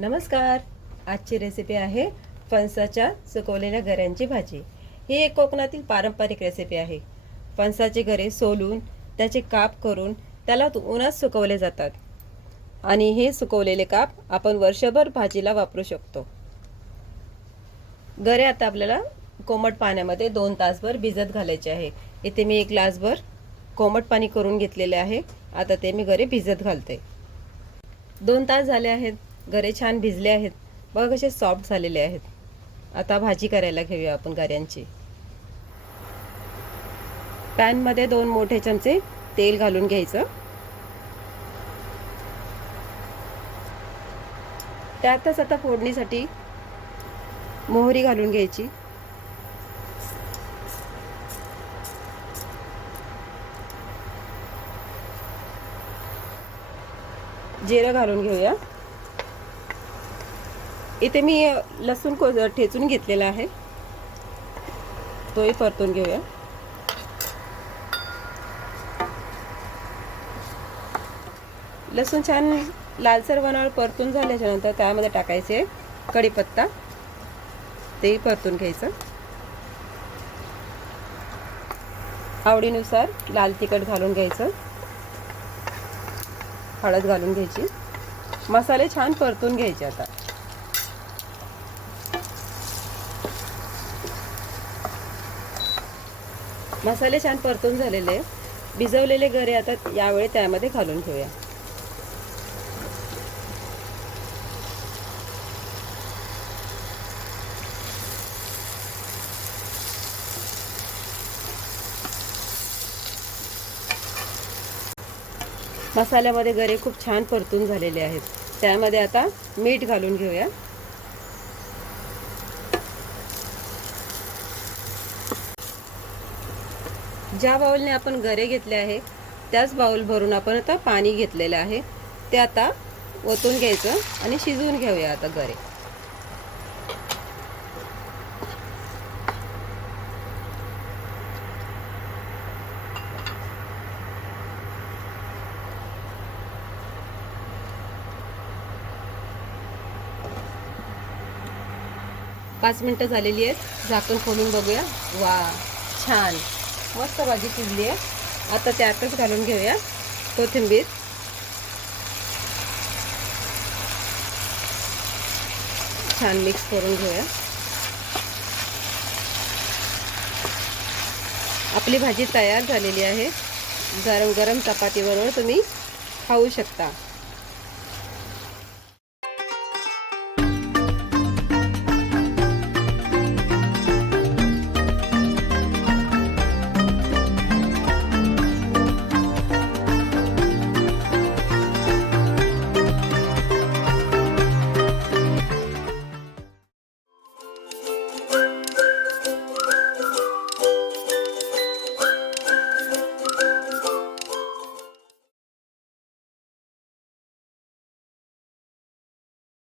नमस्कार. आजची रेसिपी आहे फणसाच्या सुकवलेल्या गऱ्यांची भाजी. ही एक कोकणातील पारंपरिक रेसिपी आहे. फणसाचे गरे सोलून त्याचे काप करून त्याला उन्हात सुकवले जातात आणि हे सुकवलेले काप आपण वर्षभर भाजीला वापरू शकतो. गरे आता आपल्याला कोमट पाण्यामध्ये 2 तासभर भिजत घालायचे आहे. इथे मी 1 ग्लासभर कोमट पाणी करून घेतलेले आहे. आता ते मी गरे भिजत घालते. 2 तास झाले आहेत. गरे छान भिजले आहेत. बघा कसे सॉफ्ट झालेले आहेत. आता भाजी करायला घेऊया आपण गऱ्यांची. पॅन मध्ये 2 मोठे चमचे तेल घालून घ्यायचं. त्यातच आता फोडणीसाठी मोहरी घालून घ्यायची. जिरं घालून घेऊया. इथे मी लसूण ठेचून घेतलेला आहे, तोही परतून घेऊया. लसूण छान लालसर बनावर परतून झाल्याच्या नंतर त्यामध्ये टाकायचे कढीपत्ता, तेही परतून घ्यायचं. आवडीनुसार लाल तिखट घालून घ्यायचं. हळद घालून घ्यायची. मसाले छान परतून घ्यायचे. आता मसाले छान परतून झालेले. भिजवलेले गरे आता यावेळी त्यामध्ये घालून घेऊया. मसाल्यामध्ये गरे खूप छान परतून झालेले आहेत. त्यामध्ये आता मीठ घालून घेऊया. ज्या बाउलने आपण गरे घेतले आहे त्याच बाउल भरून आपण आता पाणी घेतलेलं आहे. ते आता ओतून घ्यायचं आणि शिजवून घेऊया आता गरे. पाच मिनिटं झालेली आहेत. झाकण खोलून बघूया. वा, छान मस्त भाजी शिजली आहे. आता त्यातच घालून घेऊया कोथिंबीर. छान मिक्स करून घेऊया. आपली भाजी तयार झालेली आहे. गरम गरम चपातीबरोबर तुम्ही खाऊ शकता.